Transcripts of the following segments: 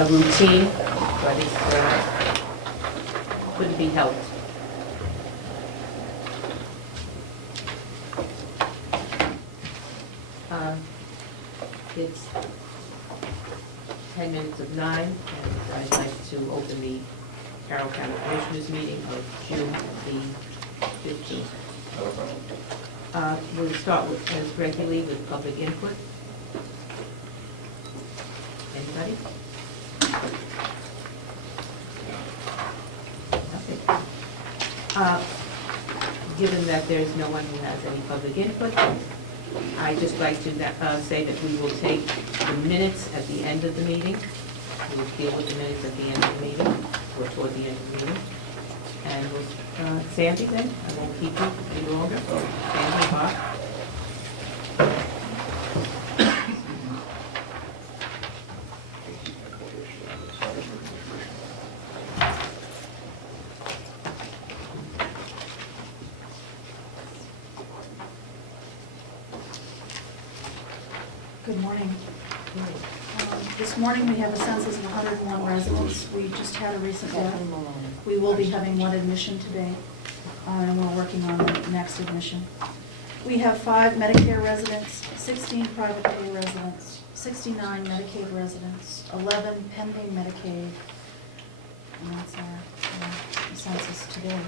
a routine, but it couldn't be helped. It's 10 minutes of 9, and I'd like to open the Carroll County Commissioners meeting of June the 15th. We'll start with, as regularly, with public input. Anybody? Nothing. Given that there's no one who has any public input, I'd just like to say that we will take the minutes at the end of the meeting. We'll deal with the minutes at the end of the meeting, or toward the end of the meeting. And we'll, Sandy then, I won't keep you any longer. Sandy, Bob. Good morning. This morning we have a census of 101 residents. We just had a recent death. We will be having one admission today, and we're working on the next admission. We have 5 Medicare residents, 16 private pay residents, 69 Medicaid residents, 11 pending Medicaid, and that's our census today.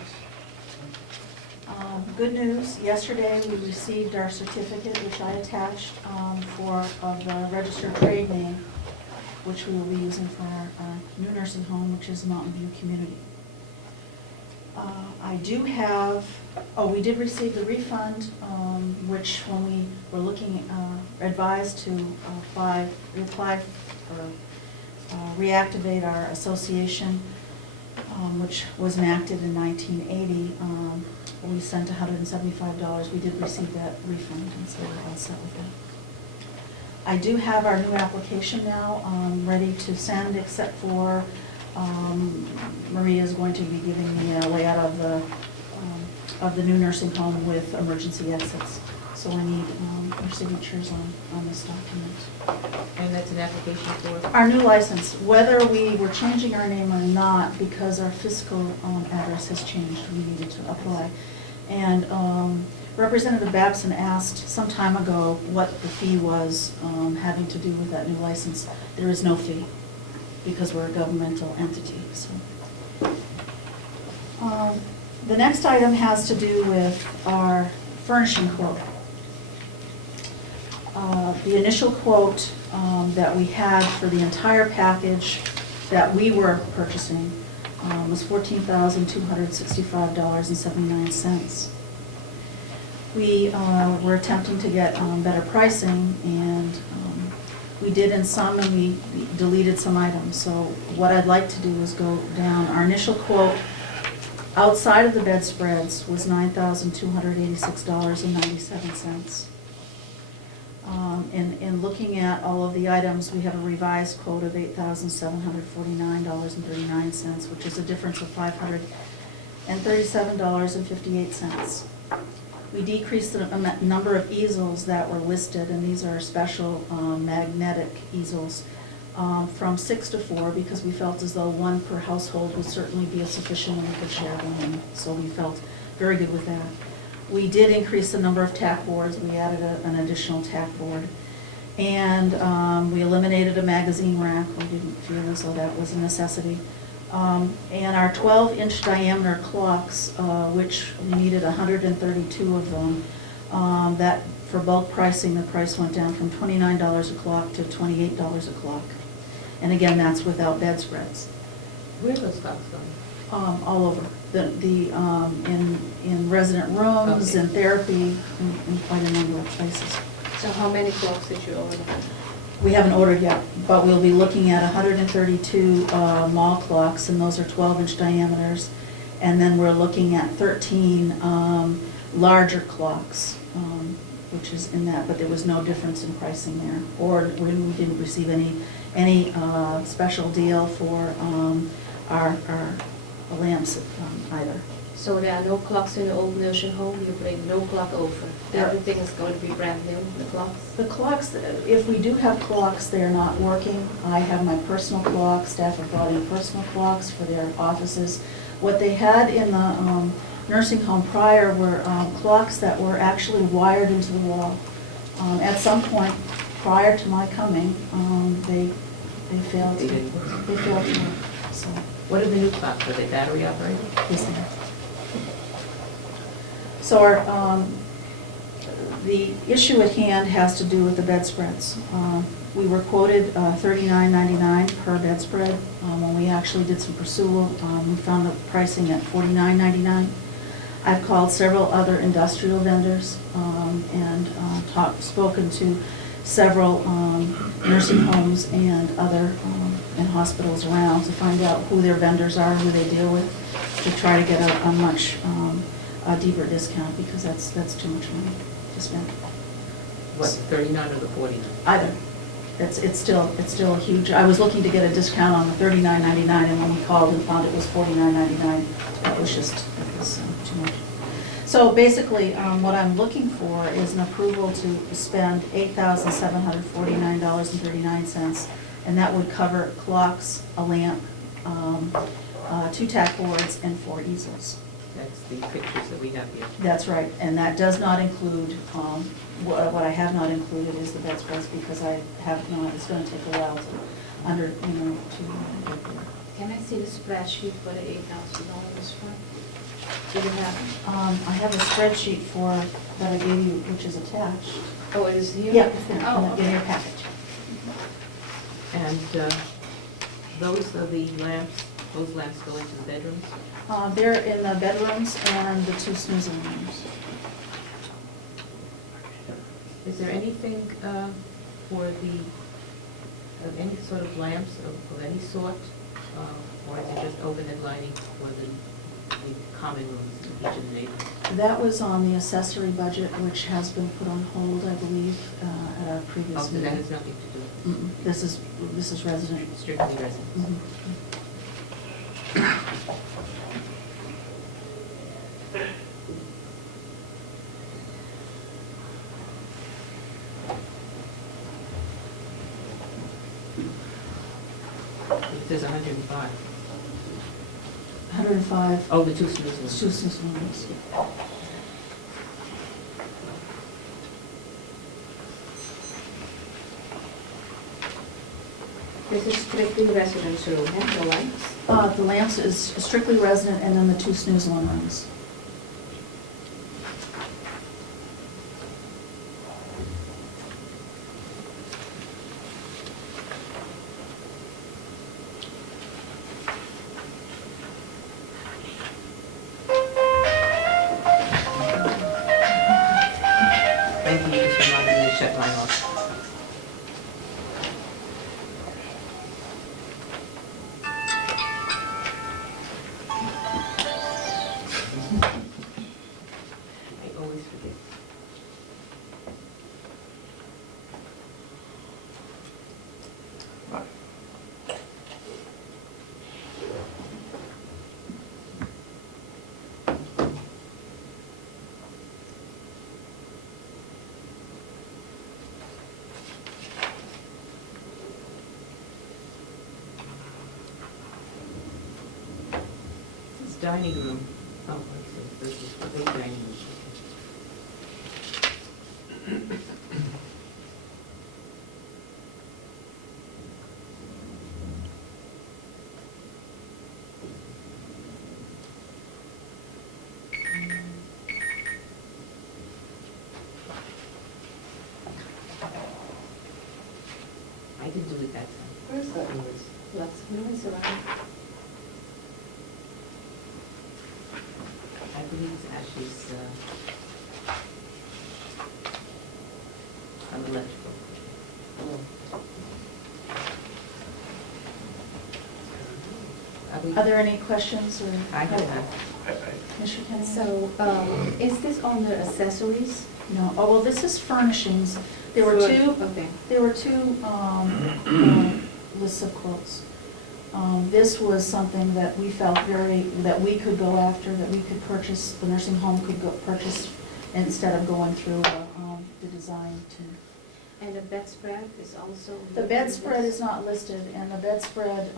Good news, yesterday we received our certificate, which I attached, of the registered trade name, which we will be using for our new nursing home, which is Mountain View Community. I do have, we did receive the refund, which when we were looking, advised to reactivate our association, which was enacted in 1980. We sent $175. We did receive that refund, and so we're all set with that. I do have our new application now ready to send, except for Maria is going to be giving me a layout of the new nursing home with emergency exits. So I need your signatures on this document. And that's an application for? Our new license, whether we were changing our name or not, because our fiscal address has changed, we needed to apply. And Representative Babson asked some time ago what the fee was having to do with that new license. There is no fee, because we're a governmental entity. So, the next item has to do with our furnishing quote. The initial quote that we had for the entire package that we were purchasing was $14,265.79. We were attempting to get better pricing, and we did in some, and we deleted some items. So what I'd like to do is go down. Our initial quote outside of the bedspreads was $9,286.97. In looking at all of the items, we have a revised quote of $8,749.39, which is a difference of $537.58. We decreased the number of easels that were listed, and these are special magnetic easels, from 6 to 4, because we felt as though 1 per household would certainly be sufficient, and we could share them, and so we felt very good with that. We did increase the number of tack boards. We added an additional tack board. And we eliminated a magazine rack. We didn't feel as though that was a necessity. And our 12-inch diameter clocks, which we needed 132 of them, that for bulk pricing, the price went down from $29 a clock to $28 a clock. And again, that's without bedspreads. Where are those clocks going? All over. In resident rooms, Okay. and therapy, in quite a number of places. So how many clocks did you order? We haven't ordered yet, but we'll be looking at 132 mall clocks, and those are 12-inch diameters. And then we're looking at 13 larger clocks, which is in that, but there was no difference in pricing there. Or we didn't receive any special deal for our lamps either. So there are no clocks in the old nursing home, you bring no clock over? There- Everything is going to be brand new, the clocks? The clocks, if we do have clocks, they're not working. I have my personal clock, staff have brought in personal clocks for their offices. What they had in the nursing home prior were clocks that were actually wired into the wall. At some point prior to my coming, they failed They to, didn't work. they failed to work, so, What are the new clocks? Are they battery operated? yes, they are. So our, the issue at hand has to do with the bedspreads. We were quoted $39.99 per bedspread. When we actually did some pursuit, we found the pricing at $49.99. I've called several other industrial vendors and spoken to several nursing homes and other and hospitals around to find out who their vendors are, who they deal with, to try to get a much deeper discount, because that's too much money to spend. What, 39 or the 49? Either. It's still huge. I was looking to get a discount on the $39.99, and when we called and found it was $49.99, that was too much. So basically, what I'm looking for is an approval to spend $8,749.39, and that would cover clocks, a lamp, 2 tack boards, and 4 easels. That's the pictures that we have here. That's right, and that does not include, what I have not included is the bedspreads, because I have not, it's gonna take a while to, to get there. Can I see the spreadsheet for the $8,000 for? Do you have it? I have a spreadsheet that I gave you, which is attached. Oh, it is here? Yeah, it's there, Oh, in okay. your package. And those are the lamps, those lamps go into the bedrooms? They're in the bedrooms and the 2 snoozing rooms. Is there anything for any sort of lamps of any sort? Or is it just overhead lighting for the common rooms in each of the neighborhoods? That was on the accessory budget, which has been put on hold, I believe, at our previous Oh, so meeting. that has nothing to do with This is resident. strictly residents? Mhm. It says 105. 105. Oh, the 2 snooze ones. 2 snoozing rooms. This is strictly residential, yeah, the lights? The lamps is strictly resident, and then the 2 snoozing rooms. Thank you, you just reminded me to shut mine off. I always forget. This is dining room. Oh, I see. This is for the dining room. I didn't do it that time. Where's that noise? Lots of noise around. I believe it's Ashley's, on electrical. Are there any questions or? I have none. Commissioner Kennedy? So, is this under accessories? No, oh, well, this is furnishings. There were Good. two, Okay. there were two lists of quotes. This was something that we felt that we could go after, that we could purchase, the nursing home could go purchase instead of going through the design team. And the bedspread is also. The bedspread is not listed, and the bedspread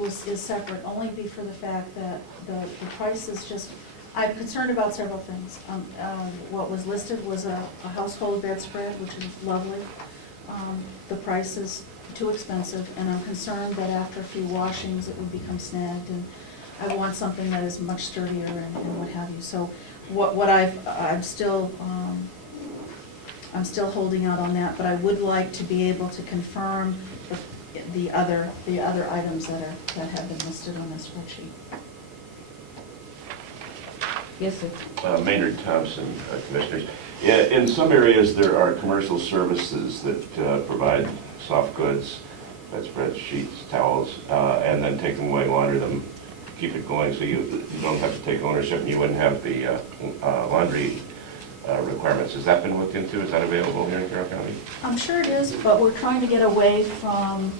is separate, only for the fact that the price is just, I'm concerned about several things. What was listed was a household bedspread, which is lovely. The price is too expensive, and I'm concerned that after a few washings, it would become snagged, and I want something that is much sturdier and what have you. So I'm still holding out on that, but I would like to be able to confirm the other items that have been listed on this spreadsheet. Yes, sir. Maynard Thompson, Commissioners. Yeah, in some areas, there are commercial services that provide soft goods, bedspreads, sheets, towels, and then take them away, launder them, keep it going, so you don't have to take ownership, and you wouldn't have the laundry requirements. Has that been looked into? Is that available here in Carroll County? I'm sure it is, but we're trying to get away from,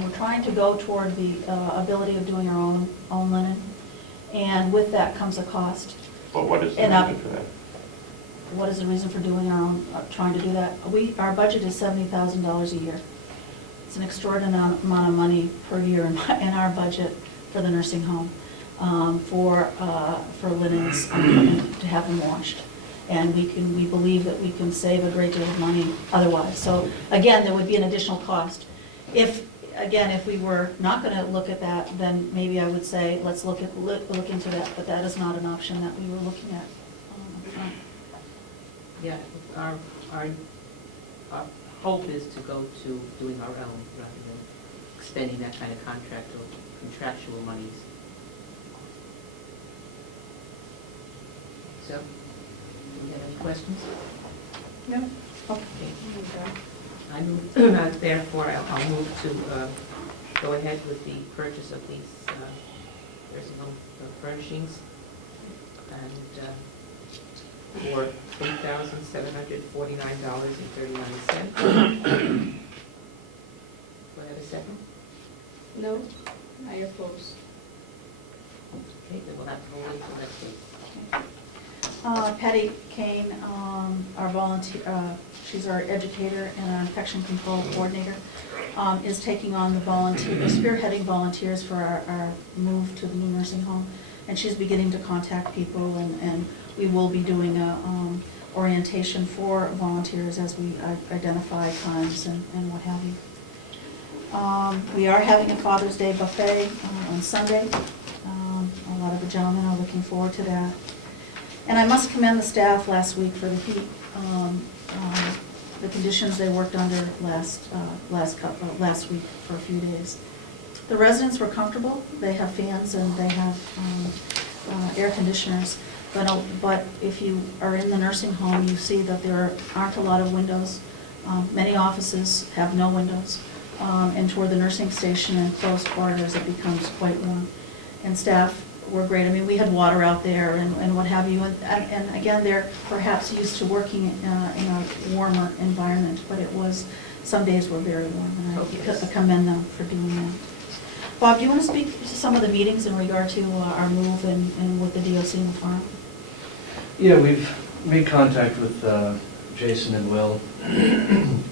we're trying to go toward the ability of doing our own linen, and with that comes a cost. Well, what is the And, reason for that? What is the reason for doing our own, trying to do that? Our budget is $70,000 a year. It's an extraordinary amount of money per year in our budget for the nursing home, for linens, to have them washed. And we believe that we can save a great deal of money otherwise. So again, there would be an additional cost. If we were not going to look at that, then maybe I would say, let's look into that, but that is not an option that we were looking at up front. Yeah, our hope is to go to doing our own rather than expending that kind of contract or contractual monies. So, do you have any questions? No? Okay. I move, therefore, I'll move to go ahead with the purchase of these nursing home furnishings and for $8,749.39. Do I have a second? No, I oppose. Okay, then we'll have to hold it until next week. Patty Kane, our volunteer, she's our educator and our infection control coordinator, is taking on the spearheading volunteers for our move to the new nursing home. And she's beginning to contact people, and we will be doing a orientation for volunteers as we identify times and what have you. We are having a Father's Day buffet on Sunday. A lot of the gentlemen are looking forward to that. And I must commend the staff last week for the heat, the conditions they worked under last week for a few days. The residents were comfortable. They have fans and they have air conditioners. But if you are in the nursing home, you see that there aren't a lot of windows. Many offices have no windows. And toward the nursing station and closed quarters, it becomes quite warm. And staff were great. I mean, we had water out there and what have you. And again, they're perhaps used to working in a warmer environment, but some days were very warm. And I commend them for doing that. Bob, do you want to speak to some of the meetings in regard to our move and with the DOC and the farm? Yeah, we've made contact with Jason and Will, and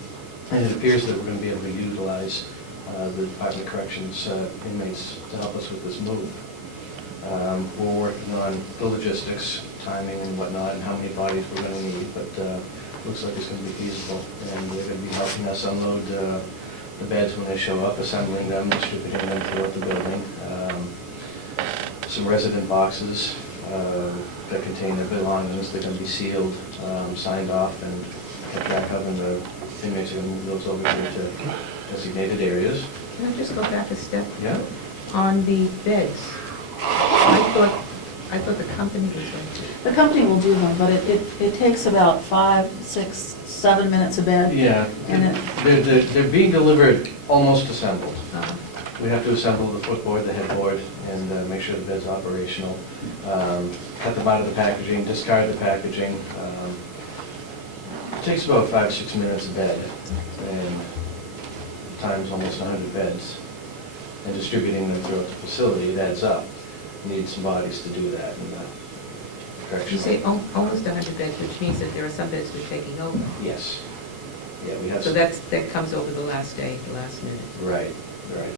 it appears that we're going to be able to utilize the Department of Corrections inmates to help us with this move. We're working on the logistics, timing and whatnot, and how many bodies we're going to need, but looks like it's going to be feasible. And they're going to be helping us unload the beds when they show up, assembling them, distributing them throughout the building. Some resident boxes that contain their belongings, they're going to be sealed, signed off, and kept track of, and the inmates are going to move those over here to designated areas. Can I just go back a step? Yeah. On the beds, I thought the company was going to. The company will do them, but it takes about 5, 6, 7 minutes a bed. Yeah, And they're being delivered almost assembled. Uh, We have to assemble the footboard, the headboard, and make sure the bed's operational. Cut them out of the packaging, discard the packaging. It takes about 5, 6 minutes a bed, and times almost 100 beds. and distributing them throughout the facility, it adds up. Need some bodies to do that in the You correctional. say almost 100 beds, which means that there are some beds we're taking over. Yes. Yeah, we have. So that comes over the last day, the last minute. Right, right.